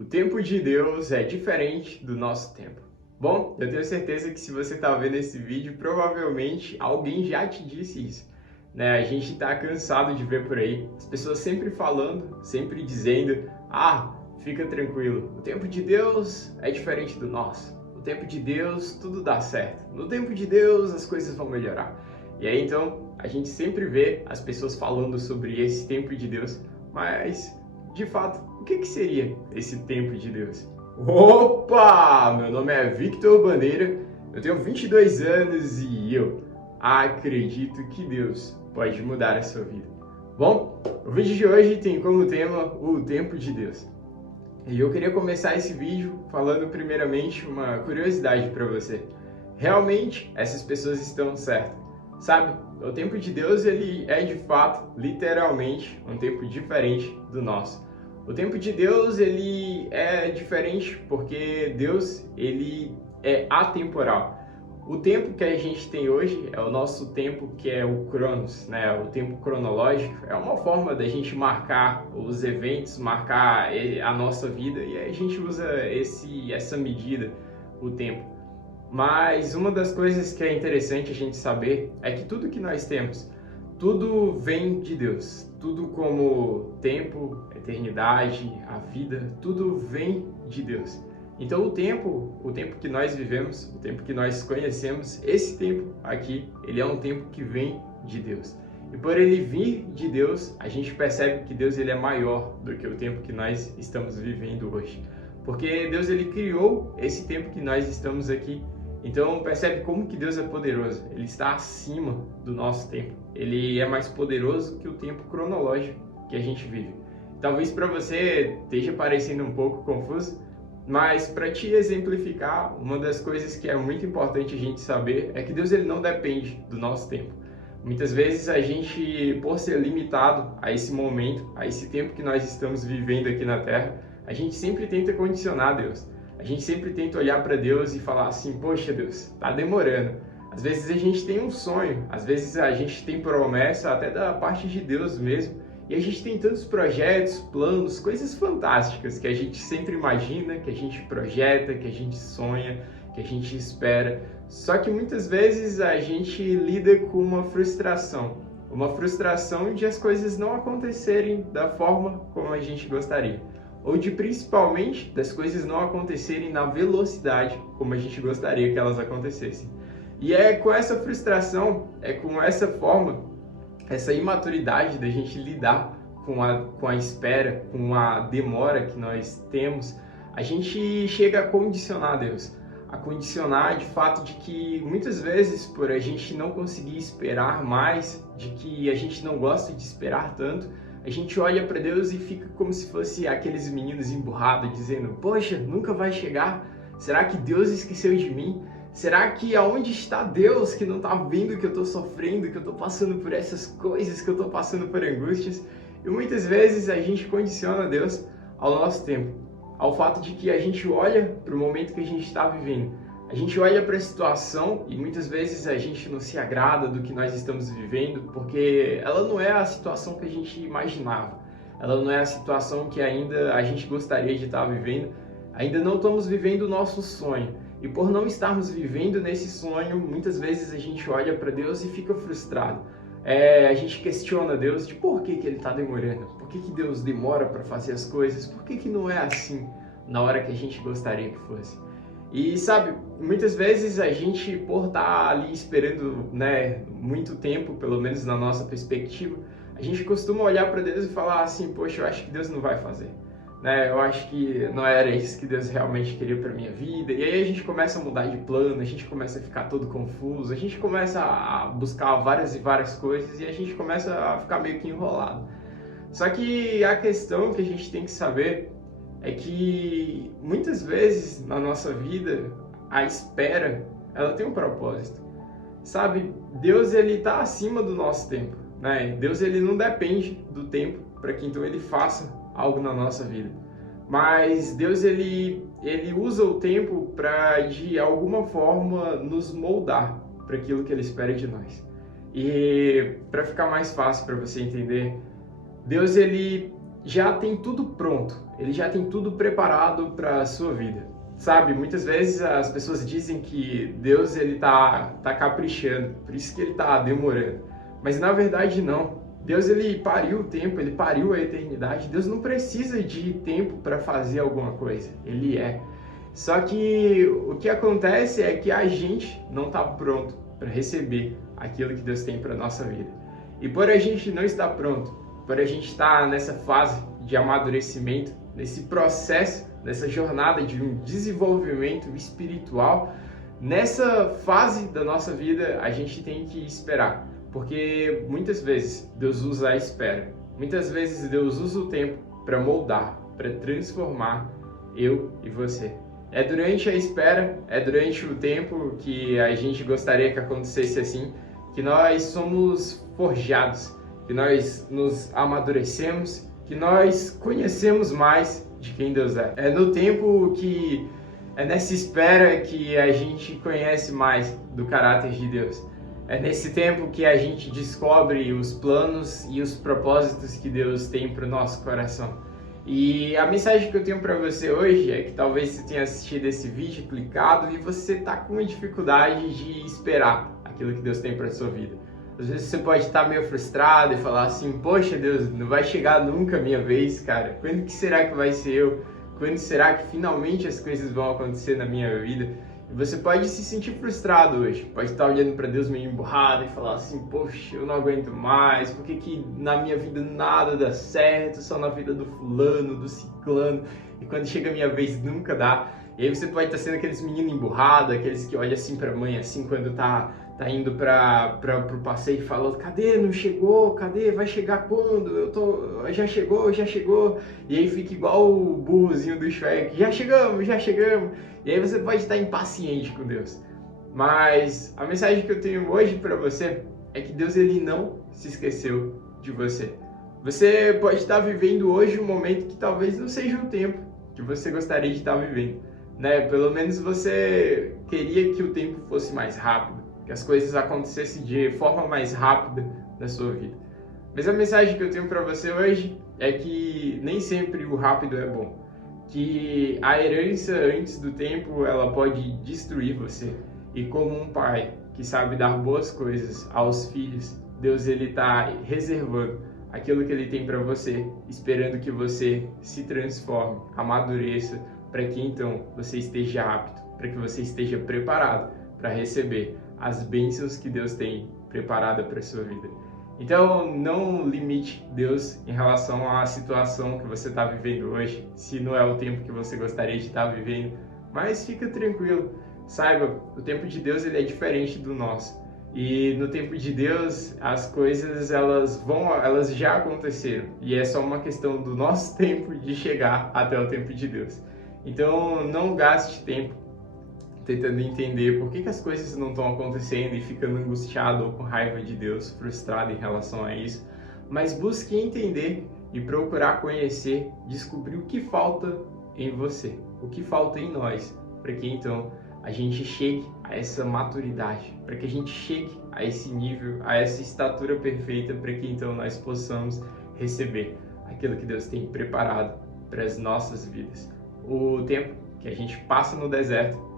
O tempo de Deus é diferente do nosso tempo. Bom, eu tenho certeza que se você está vendo esse vídeo, provavelmente alguém já te disse isso, né? A gente está cansado de ver por aí as pessoas sempre falando, sempre dizendo: fica tranquilo, o tempo de Deus é diferente do nosso. No tempo de Deus tudo dá certo. No tempo de Deus as coisas vão melhorar. E aí então a gente sempre vê as pessoas falando sobre esse tempo de Deus, mas de fato, o que seria esse tempo de Deus? Opa! Meu nome é Victor Bandeira, eu tenho 22 anos e eu acredito que Deus pode mudar a sua vida. Bom, o vídeo de hoje tem como tema o tempo de Deus. E eu queria começar esse vídeo falando primeiramente uma curiosidade para você. Realmente, essas pessoas estão certas. Sabe, o tempo de Deus ele é de fato, literalmente, um tempo diferente do nosso. O tempo de Deus ele é diferente porque Deus ele é atemporal. O tempo que a gente tem hoje é o nosso tempo que é o Cronos, né? O tempo cronológico é uma forma da gente marcar os eventos, marcar a nossa vida e a gente usa essa medida, o tempo. Mas uma das coisas que é interessante a gente saber é que tudo que nós temos, tudo vem de Deus. Tudo como tempo, eternidade, a vida, tudo vem de Deus. Então o tempo que nós vivemos, o tempo que nós conhecemos, esse tempo aqui, ele é um tempo que vem de Deus. E por ele vir de Deus, a gente percebe que Deus ele é maior do que o tempo que nós estamos vivendo hoje. Porque Deus ele criou esse tempo que nós estamos aqui. Então percebe como que Deus é poderoso, ele está acima do nosso tempo, ele é mais poderoso que o tempo cronológico que a gente vive. Talvez para você esteja parecendo um pouco confuso, mas para te exemplificar, uma das coisas que é muito importante a gente saber é que Deus ele não depende do nosso tempo. Muitas vezes a gente, por ser limitado a esse momento, a esse tempo que nós estamos vivendo aqui na Terra, a gente sempre tenta condicionar Deus. A gente sempre tenta olhar para Deus e falar assim: poxa Deus, tá demorando. Às vezes a gente tem um sonho, às vezes a gente tem promessa até da parte de Deus mesmo, e a gente tem tantos projetos, planos, coisas fantásticas que a gente sempre imagina, que a gente projeta, que a gente sonha, que a gente espera. Só que muitas vezes a gente lida com uma frustração de as coisas não acontecerem da forma como a gente gostaria. Ou de principalmente das coisas não acontecerem na velocidade como a gente gostaria que elas acontecessem. E é com essa frustração, é com essa forma, essa imaturidade da gente lidar com a espera, com a demora que nós temos, a gente chega a condicionar Deus. A condicionar de fato de que muitas vezes por a gente não conseguir esperar mais, de que a gente não gosta de esperar tanto, a gente olha para Deus e fica como se fosse aqueles meninos emburrados dizendo: poxa, nunca vai chegar? Será que Deus esqueceu de mim? Será que aonde está Deus que não está vendo que eu estou sofrendo, que eu estou passando por essas coisas, que eu estou passando por angústias? E muitas vezes a gente condiciona Deus ao nosso tempo, ao fato de que a gente olha para o momento que a gente está vivendo. A gente olha para a situação e muitas vezes a gente não se agrada do que nós estamos vivendo, porque ela não é a situação que a gente imaginava. Ela não é a situação que ainda a gente gostaria de estar vivendo. Ainda não estamos vivendo o nosso sonho. E por não estarmos vivendo nesse sonho, muitas vezes a gente olha para Deus e fica frustrado. A gente questiona Deus de por que Ele está demorando, por que Deus demora para fazer as coisas, por que não é assim na hora que a gente gostaria que fosse. E sabe, muitas vezes a gente, por estar ali esperando, né, muito tempo, pelo menos na nossa perspectiva, a gente costuma olhar para Deus e falar assim: poxa, eu acho que Deus não vai fazer, né? Eu acho que não era isso que Deus realmente queria para minha vida. E aí a gente começa a mudar de plano, a gente começa a ficar todo confuso, a gente começa a buscar várias e várias coisas e a gente começa a ficar meio que enrolado. Só que a questão que a gente tem que saber é que muitas vezes na nossa vida a espera ela tem um propósito, sabe? Deus ele está acima do nosso tempo, né? Deus ele não depende do tempo para que então ele faça algo na nossa vida, mas Deus ele usa o tempo para de alguma forma nos moldar para aquilo que ele espera de nós. E para ficar mais fácil para você entender, Deus ele já tem tudo pronto, Ele já tem tudo preparado para a sua vida. Sabe, muitas vezes as pessoas dizem que Deus ele tá caprichando, por isso que ele tá demorando. Mas na verdade não. Deus ele pariu o tempo, ele pariu a eternidade. Deus não precisa de tempo para fazer alguma coisa. Ele é. Só que o que acontece é que a gente não está pronto para receber aquilo que Deus tem para nossa vida. E por a gente não estar pronto, por a gente estar nessa fase de amadurecimento, nesse processo, nessa jornada de um desenvolvimento espiritual, nessa fase da nossa vida a gente tem que esperar, porque muitas vezes Deus usa a espera, muitas vezes Deus usa o tempo para moldar, para transformar eu e você. É durante a espera, é durante o tempo que a gente gostaria que acontecesse assim, que nós somos forjados, que nós nos amadurecemos, que nós conhecemos mais de quem Deus é. É no tempo que é nessa espera que a gente conhece mais do caráter de Deus. É nesse tempo que a gente descobre os planos e os propósitos que Deus tem para o nosso coração. E a mensagem que eu tenho para você hoje é que talvez você tenha assistido esse vídeo, clicado, e você está com uma dificuldade de esperar aquilo que Deus tem para a sua vida. Às vezes você pode estar meio frustrado e falar assim, poxa Deus, não vai chegar nunca a minha vez, cara. Quando que será que vai ser eu? Quando será que finalmente as coisas vão acontecer na minha vida? E você pode se sentir frustrado hoje, pode estar olhando para Deus meio emburrado e falar assim, poxa, eu não aguento mais, por que na minha vida nada dá certo, só na vida do fulano, do ciclano, e quando chega a minha vez nunca dá. E aí você pode estar sendo aqueles meninos emburrados, aqueles que olham assim para a mãe, assim, quando tá indo pro passeio e falando, cadê? Não chegou? Cadê? Vai chegar quando? Já chegou. E aí fica igual o burrozinho do Shrek, já chegamos. E aí você pode estar impaciente com Deus. Mas a mensagem que eu tenho hoje para você é que Deus ele não se esqueceu de você. Você pode estar vivendo hoje um momento que talvez não seja o tempo que você gostaria de estar vivendo, né? Pelo menos você queria que o tempo fosse mais rápido, que as coisas acontecessem de forma mais rápida na sua vida. Mas a mensagem que eu tenho para você hoje é que nem sempre o rápido é bom, que a herança antes do tempo ela pode destruir você. E como um pai que sabe dar boas coisas aos filhos, Deus ele está reservando aquilo que ele tem para você, esperando que você se transforme, amadureça, para que então você esteja apto, para que você esteja preparado para receber as bênçãos que Deus tem preparada para a sua vida. Então, não limite Deus em relação à situação que você está vivendo hoje, se não é o tempo que você gostaria de estar vivendo, mas fica tranquilo. Saiba, o tempo de Deus ele é diferente do nosso. E no tempo de Deus, as coisas elas já aconteceram. E é só uma questão do nosso tempo de chegar até o tempo de Deus. Então, não gaste tempo tentando entender por que as coisas não estão acontecendo e ficando angustiado ou com raiva de Deus, frustrado em relação a isso, mas busque entender e procurar conhecer, descobrir o que falta em você, o que falta em nós, para que então a gente chegue a essa maturidade, para que a gente chegue a esse nível, a essa estatura perfeita, para que então nós possamos receber aquilo que Deus tem preparado para as nossas vidas. O tempo que a gente passa no deserto,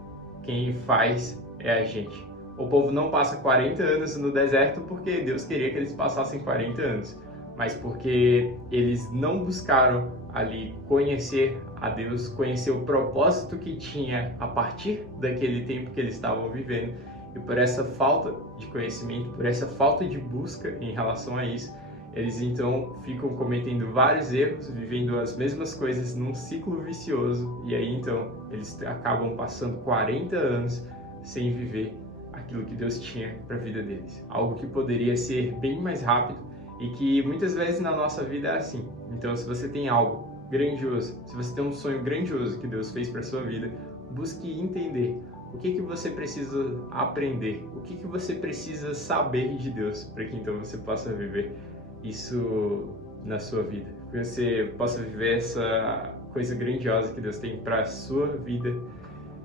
quem faz é a gente. O povo não passa 40 anos no deserto porque Deus queria que eles passassem 40 anos, mas porque eles não buscaram ali conhecer a Deus, conhecer o propósito que tinha a partir daquele tempo que eles estavam vivendo. E por essa falta de conhecimento, por essa falta de busca em relação a isso, eles então ficam cometendo vários erros, vivendo as mesmas coisas num ciclo vicioso, e aí então eles acabam passando 40 anos sem viver aquilo que Deus tinha para a vida deles. Algo que poderia ser bem mais rápido e que muitas vezes na nossa vida é assim. Então, se você tem algo grandioso, se você tem um sonho grandioso que Deus fez para sua vida, busque entender o que você precisa aprender, o que você precisa saber de Deus para que então você possa viver isso na sua vida, que você possa viver essa coisa grandiosa que Deus tem para a sua vida.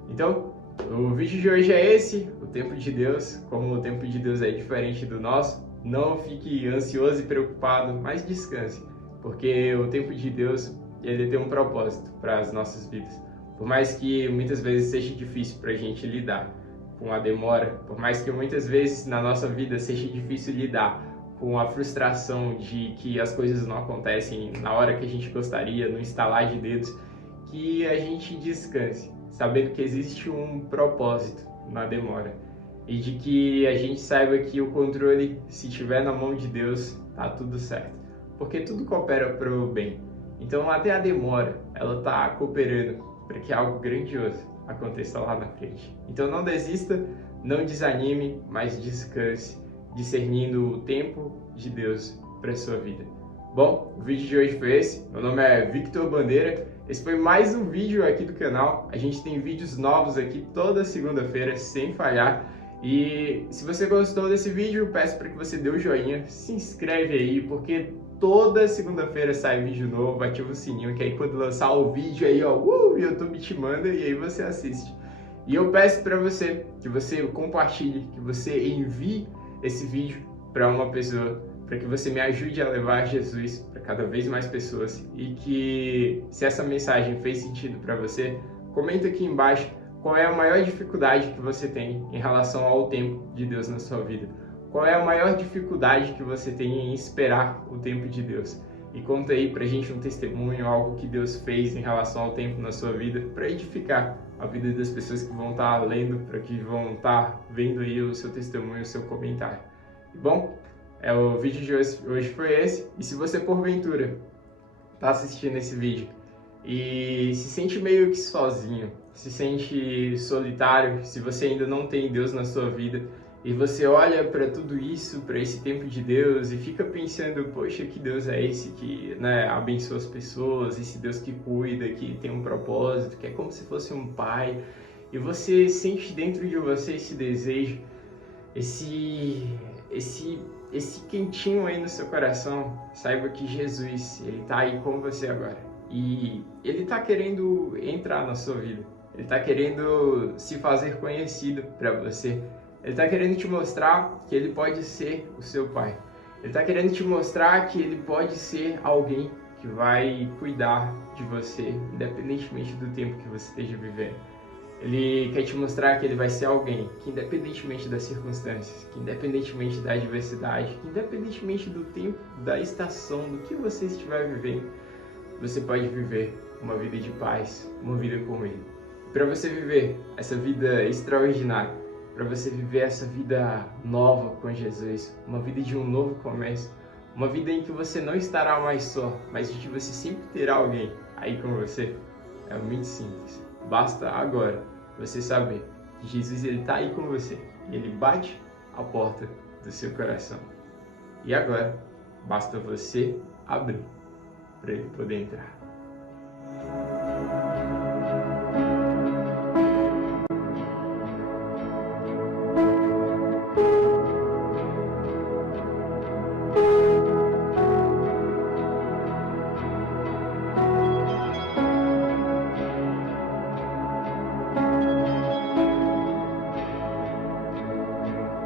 Então, o vídeo de hoje é esse, o tempo de Deus. Como o tempo de Deus é diferente do nosso, não fique ansioso e preocupado, mas descanse, porque o tempo de Deus ele tem um propósito para as nossas vidas. Por mais que muitas vezes seja difícil para a gente lidar com a demora, por mais que muitas vezes na nossa vida seja difícil lidar com a frustração de que as coisas não acontecem na hora que a gente gostaria, no estalar de dedos, que a gente descanse, sabendo que existe um propósito na demora e de que a gente saiba que o controle, se estiver na mão de Deus, tá tudo certo, porque tudo coopera para o bem. Então até a demora, ela tá cooperando para que algo grandioso aconteça lá na frente. Então não desista, não desanime, mas descanse, discernindo o tempo de Deus para sua vida. Bom, o vídeo de hoje foi esse. Meu nome é Victor Bandeira. Esse foi mais um vídeo aqui do canal. A gente tem vídeos novos aqui toda segunda-feira, sem falhar. E se você gostou desse vídeo, peço para que você dê o joinha, se inscreve aí, porque toda segunda-feira sai vídeo novo, ativa o sininho, que aí quando lançar o vídeo aí, ó, o YouTube te manda e aí você assiste. E eu peço para você que você compartilhe, que você envie esse vídeo para uma pessoa, para que você me ajude a levar Jesus para cada vez mais pessoas, e que, se essa mensagem fez sentido para você, comenta aqui embaixo qual é a maior dificuldade que você tem em relação ao tempo de Deus na sua vida. Qual é a maior dificuldade que você tem em esperar o tempo de Deus? E conta aí pra gente um testemunho, algo que Deus fez em relação ao tempo na sua vida, para edificar a vida das pessoas que vão estar lendo, para que vão estar vendo aí o seu testemunho, o seu comentário. E bom, o vídeo de hoje foi esse. E se você porventura está assistindo esse vídeo e se sente meio que sozinho, se sente solitário, se você ainda não tem Deus na sua vida, e você olha para tudo isso, para esse tempo de Deus, e fica pensando, poxa, que Deus é esse que, né, abençoa as pessoas, esse Deus que cuida, que tem um propósito, que é como se fosse um pai, e você sente dentro de você esse desejo, esse quentinho aí no seu coração, saiba que Jesus, ele tá aí com você agora. E ele tá querendo entrar na sua vida. Ele tá querendo se fazer conhecido para você. Ele tá querendo te mostrar que ele pode ser o seu pai. Ele tá querendo te mostrar que ele pode ser alguém que vai cuidar de você, independentemente do tempo que você esteja vivendo. Ele quer te mostrar que ele vai ser alguém que, independentemente das circunstâncias, que independentemente da adversidade, que independentemente do tempo, da estação, do que você estiver vivendo, você pode viver uma vida de paz, uma vida com ele. Para você viver essa vida extraordinária, para você viver essa vida nova com Jesus, uma vida de um novo começo, uma vida em que você não estará mais só, mas de que você sempre terá alguém aí com você, é muito simples. Basta agora você saber que Jesus está aí com você e ele bate a porta do seu coração. E agora basta você abrir para ele poder entrar.